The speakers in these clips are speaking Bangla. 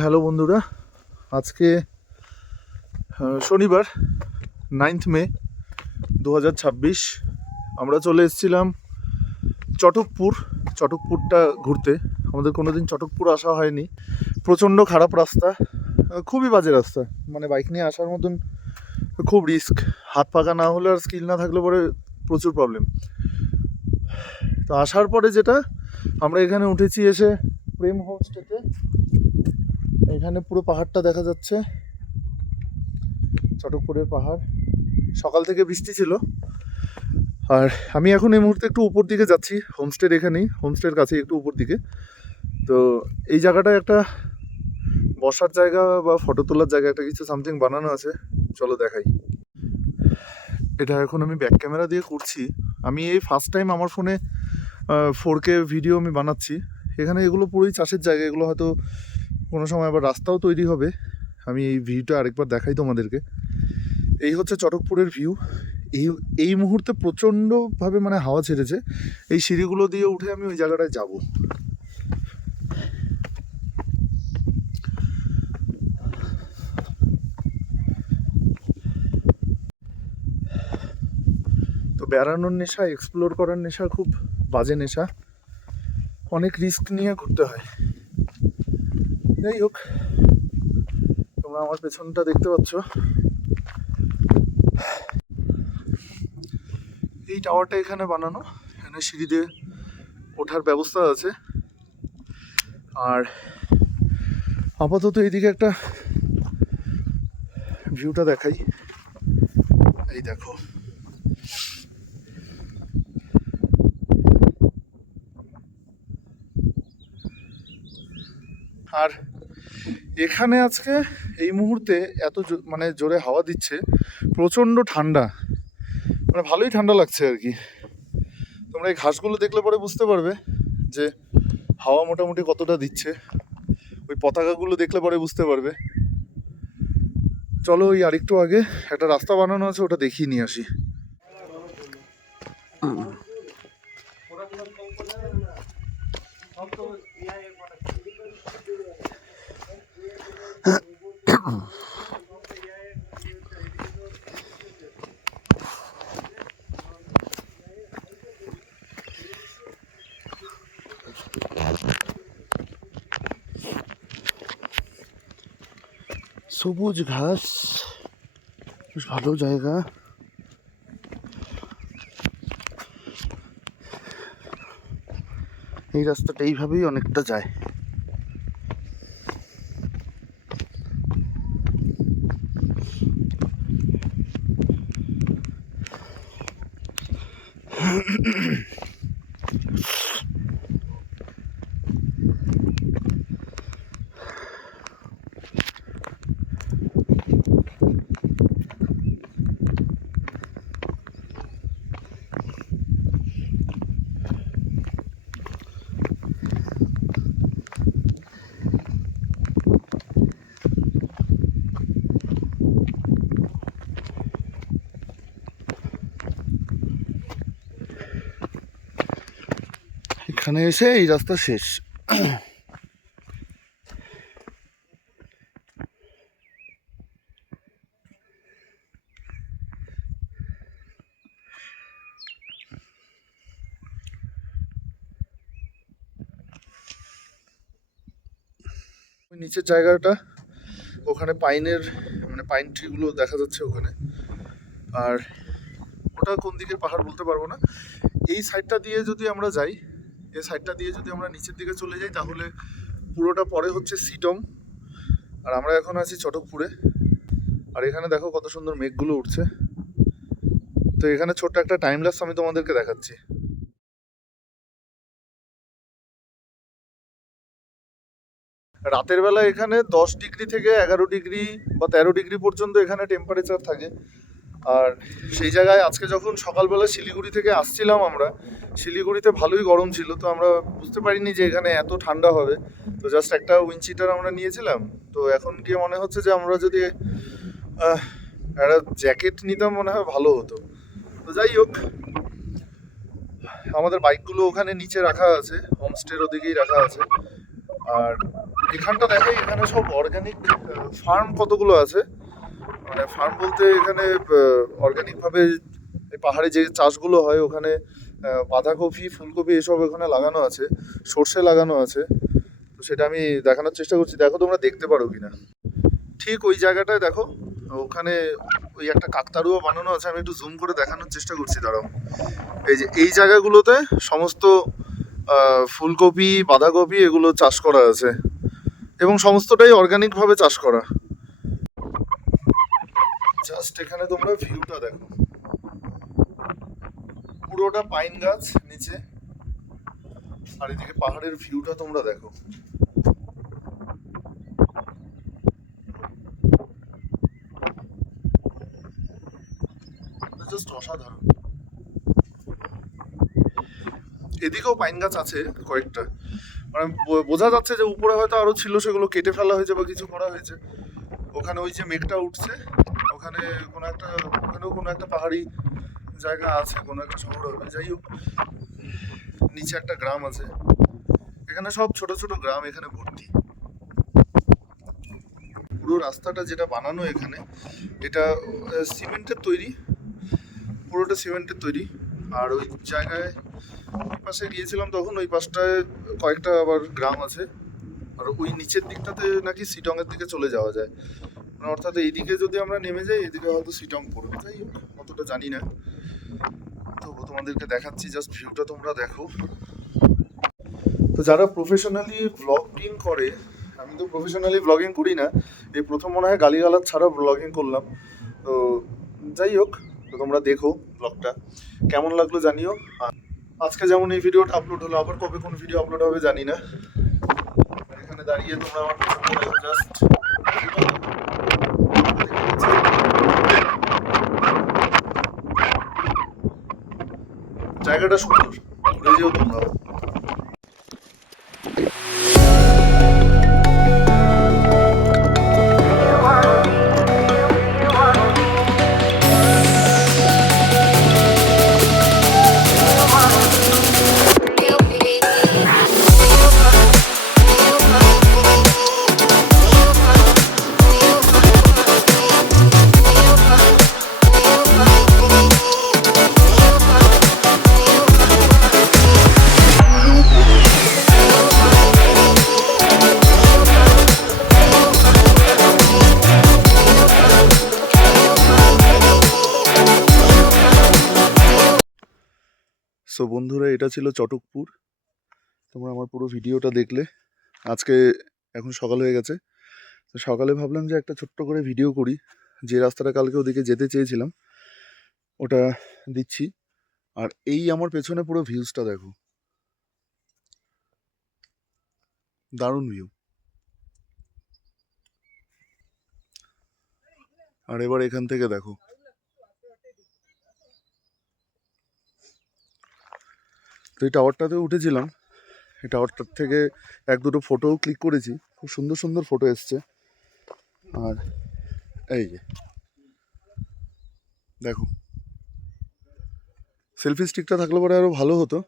হ্যালো বন্ধুরা, আজকে শনিবার 9th মে 2026। আমরা চলে এসেছিলাম চটকপুরটা ঘুরতে। আমাদের কোনোদিন চটকপুর আসা হয়নি। প্রচণ্ড খারাপ রাস্তা, খুবই বাজে রাস্তা, মানে বাইক নিয়ে আসার মতন খুব রিস্ক। হাত পাকা না হলে আর স্কিল না থাকলে পরে প্রচুর প্রবলেম। তো আসার পরে যেটা, আমরা এখানে উঠেছি এসে প্রেম হোমস্টেতে। এখানে পুরো পাহাড়টা দেখা যাচ্ছে, চটকপুরের পাহাড়। সকাল থেকে বৃষ্টি ছিল, আর আমি এখন এই মুহূর্তে একটু উপর দিকে যাচ্ছি। হোমস্টের এখানেই, হোমস্টের কাছে একটু উপর দিকে। তো এই জায়গাটায় একটা বসার জায়গা বা ফটো তোলার জায়গা একটা কিছু সামথিং বানানো আছে, চলো দেখাই। এটা এখন আমি ব্যাক ক্যামেরা দিয়ে করছি। আমি এই ফার্স্ট টাইম আমার ফোনে 4K ভিডিও আমি বানাচ্ছি। এখানে এগুলো পুরোই চাষের জায়গা, এগুলো হয়তো কোনো সময় আবার রাস্তাও তৈরি হবে। আমি এই ভিউটা আরেকবার দেখাই তোমাদেরকে। এই হচ্ছে চটকপুরের ভিউ। এই মুহূর্তে প্রচণ্ডভাবে মানে হাওয়া ছেড়েছে। এই সিঁড়িগুলো দিয়ে উঠে আমি ওই জায়গাটায় যাব। তো বেড়ানোর নেশা, এক্সপ্লোর করার নেশা খুব বাজে নেশা, অনেক রিস্ক নিয়ে ঘুরতে হয়। যাই হোক, তোমরা আমার পেছনটা দেখতে পাচ্ছ, এই টাওয়ারটা এখানে বানানো। এখানে সিঁড়ি দিয়ে ওঠার ব্যবস্থা আছে। আর আপাতত এইদিকে একটা ভিউটা দেখাই। এই দেখো, আর এখানে আজকে এই মুহূর্তে এত মানে জোরে হাওয়া দিচ্ছে, প্রচণ্ড ঠান্ডা, মানে ভালোই ঠান্ডা লাগছে আর কি। তোমরা এই ঘাসগুলো দেখলে পরে বুঝতে পারবে যে হাওয়া মোটামুটি কতটা দিচ্ছে। ওই পতাকাগুলো দেখলে পরে বুঝতে পারবে। চলো ওই আরেকটু আগে একটা রাস্তা বানানো আছে, ওটা দেখিয়ে নিয়ে আসি। সবুজ ঘাস, বেশ ভালো জায়গা। এই রাস্তাটা এইভাবেই অনেকটা যায়। এখানে এসে এই রাস্তা শেষ। নিচের জায়গাটা, ওখানে পাইনের মানে পাইন ট্রিগুলো দেখা যাচ্ছে ওখানে। আর ওটা কোন দিকের পাহাড় বলতে পারবো না। এই সাইডটা দিয়ে যদি আমরা যাই, এই সাইডটা দিয়ে যদি আমরা নিচের দিকে চলে যাই, তাহলে পুরোটা পরে হচ্ছে সিটং। আর আমরা এখন আছি চটকপুরে। আর এখানে দেখো কত সুন্দর মেঘগুলো উঠছে। তো এখানে ছোট্ট একটা টাইম ল্যাপস আমি তোমাদেরকে দেখাচ্ছি। রাতের বেলা এখানে 10 ডিগ্রি থেকে 11 ডিগ্রি বা 13 ডিগ্রি পর্যন্ত এখানে টেম্পারেচার থাকে। আর সেই জায়গায় আজকে যখন সকালবেলা শিলিগুড়ি থেকে আসছিলাম, আমরা শিলিগুড়িতে ভালোই গরম ছিল, তো আমরা বুঝতে পারিনি যে এখানে এত ঠান্ডা হবে। তো জাস্ট একটা উইন্ড চিটার আমরা নিয়েছিলাম। তো এখন গিয়ে মনে হচ্ছে যে আমরা যদি একটা জ্যাকেট নিতাম মনে হয় ভালো হতো। তো যাই হোক, আমাদের বাইকগুলো ওখানে নিচে রাখা আছে, হোমস্টের ওদিকেই রাখা আছে। আর এখানটা দেখাই, এখানে সব অর্গানিক ফার্ম কতগুলো আছে। মানে ফার্ম বলতে এখানে অর্গানিকভাবে এই পাহাড়ে যে চাষগুলো হয় ওখানে বাঁধাকপি, ফুলকপি এসব ওখানে লাগানো আছে, সর্ষে লাগানো আছে। তো সেটা আমি দেখানোর চেষ্টা করছি, দেখো তোমরা দেখতে পারো কিনা। ঠিক ওই জায়গাটায় দেখো, ওখানে ওই একটা কাকতাড়ুয়া বানানো আছে, আমি একটু জুম করে দেখানোর চেষ্টা করছি, দাঁড়াও। এই যে এই জায়গাগুলোতে সমস্ত ফুলকপি, বাঁধাকপি এগুলো চাষ করা আছে এবং সমস্তটাই অর্গানিকভাবে চাষ করা। জাস্ট এখানে তোমরা ভিউটা দেখো, পুরোটা পাইন গাছ নিচে, আর এদিকে পাহাড়ের ভিউটা তোমরা দেখো। জাস্ট অসাধারণ। এদিকেও পাইন গাছ আছে কয়েকটা, মানে বোঝা যাচ্ছে যে উপরে হয়তো আরো ছিল, সেগুলো কেটে ফেলা হয়েছে বা কিছু করা হয়েছে। ওখানে ওই যে মেঘটা উঠছে, ওখানে ওখানেও কোনো একটা পাহাড়ি জায়গা আছে, কোনো একটা শহর হবে। যাই হোক, নিচে একটা গ্রাম আছে, এখানে সব ছোট ছোট গ্রাম এখানে ভর্তি। পুরো রাস্তাটা যেটা বানানো এখানে, এটা সিমেন্টের তৈরি, পুরোটা সিমেন্টের তৈরি। আর ওই জায়গায় ওই পাশে গিয়েছিলাম তখন, ওই পাশটায় কয়েকটা আবার গ্রাম আছে। আর ওই নিচের দিকটাতে নাকি শিটংয়ের দিকে চলে যাওয়া যায়, মানে অর্থাৎ এইদিকে যদি আমরা নেমে যাই এদিকে হয়তো শিটং পড়বে। যাই হোক, অতটা জানি না, তো তোমাদেরকে দেখাচ্ছি, জাস্ট ভিউটা তোমরা দেখো। তো যারা প্রফেশনালি ব্লগিং করে, আমি তো প্রফেশনালি ব্লগিং করি না, এই প্রথম মনে হয় গালিগালাজ ছাড়া ব্লগিং করলাম। তো যাই হোক, তো তোমরা দেখো ব্লগটা, কেমন লাগলো জানিও। আজকে যেমন এই ভিডিওটা আপলোড হলো, আবার কবে কোন ভিডিও আপলোড হবে জানি না। এখানে দাঁড়িয়ে তোমরা আমার জাস্ট জায়গাটা সুন্দর, ঘুরে যেও তোমরা। সো বন্ধুরা, এটা ছিল চটকপুর। তোমরা আমার পুরো ভিডিওটা দেখলে। আজকে এখন সকাল হয়ে গেছে, তো সকালে ভাবলাম যে একটা ছোট্ট করে ভিডিও করি, যে রাস্তাটা কালকে ওদিকে যেতে চেয়েছিলাম ওটা দিচ্ছি। আর এই আমার পেছনে পুরো ভিউজটা দেখো, দারুণ ভিউ। আর এবার এখান থেকে দেখো, তো এই টাওয়ারটাতে উঠেছিলাম, এই টাওয়ারটার থেকে এক দুটো ফটোও ক্লিক করেছি, খুব সুন্দর সুন্দর ফটো এসছে। আর এই যে দেখো, সেলফি স্টিকটা থাকলে পরে আরও ভালো হতো।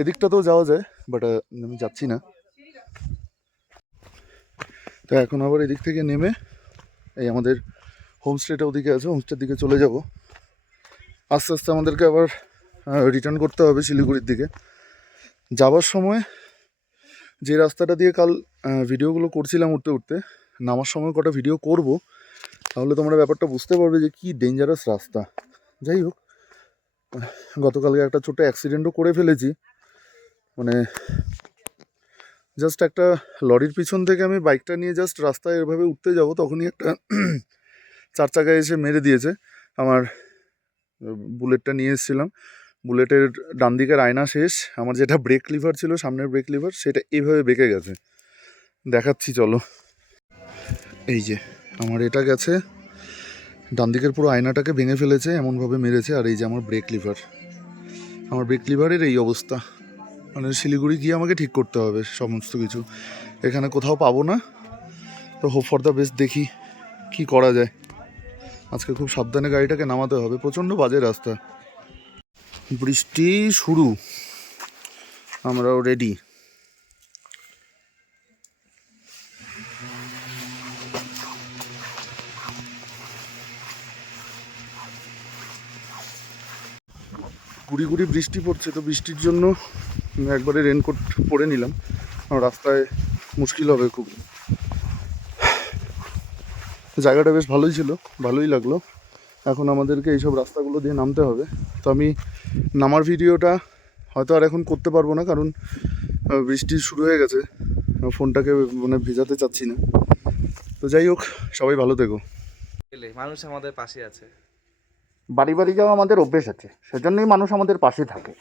এদিকটাতেও যাওয়া যায়, বাট আমি যাচ্ছি না। তো এখন আবার এদিক থেকে নেমে এই আমাদের হোমস্টেটা ওদিকে আছে, হোমস্টের দিকে চলে যাব। আস্তে আস্তে আমাদেরকে আবার রিটার্ন করতে হবে শিলিগুড়ির দিকে। যাবার সময় যে রাস্তাটা দিয়ে কাল ভিডিওগুলো করছিলাম উঠতে উঠতে, নামার সময় কটা ভিডিও করব, তাহলে তোমরা ব্যাপারটা বুঝতে পারবে যে কি ডেঞ্জারাস রাস্তা। যাই হোক, গতকালকে একটা ছোট অ্যাক্সিডেন্টও করে ফেলেছি। মানে জাস্ট একটা লরির পিছন থেকে আমি বাইকটা নিয়ে জাস্ট রাস্তায় এভাবে উঠতে যাব, তখনই একটা চার চাকায় এসে মেরে দিয়েছে। আমার বুলেটটা নিয়ে এসেছিলাম, বুলেটের ডান দিকের আয়না শেষ, আমার যেটা ব্রেক লিভার ছিল, সামনের ব্রেক লিভার, সেটা এইভাবে বেঁকে গেছে। দেখাচ্ছি চলো। এই যে আমার এটা গেছে, ডান দিকের পুরো আয়নাটাকে ভেঙে ফেলেছে, এমনভাবে মেরেছে। আর এই যে আমার ব্রেক লিভারের এই অবস্থা। মানে শিলিগুড়ি গিয়ে আমাকে ঠিক করতে হবে সমস্ত কিছু, এখানে কোথাও পাবো না। তো হোপ ফর দ্য বেস্ট, দেখি কি করা যায়। আজকে খুব সাবধানে গাড়িটাকে নামাতে হবে, প্রচণ্ড বাজে রাস্তা, বৃষ্টি শুরু, আমরাও রেডি। গুড়ি গুড়ি বৃষ্টি পড়ছে, তো বৃষ্টির জন্য একবারে রেনকোট পরে নিলাম, কারণ রাস্তায় মুশকিল হবে খুব। জায়গাটা বেশ ভালোই ছিল, ভালোই লাগলো। এখন আমাদেরকে এইসব রাস্তাগুলো দিয়ে নামতে হবে। তো আমি নামার ভিডিওটা হয়তো আর এখন করতে পারবো না, কারণ বৃষ্টি শুরু হয়ে গেছে, ফোনটাকে মানে ভেজাতে চাচ্ছি না। তো যাই হোক, সবাই ভালো থেকো। মানুষ আমাদের পাশে আছে। বাড়ি বাড়ি যাওয়া আমাদের অভ্যেস আছে, সেজন্যই মানুষ আমাদের পাশে থাকে।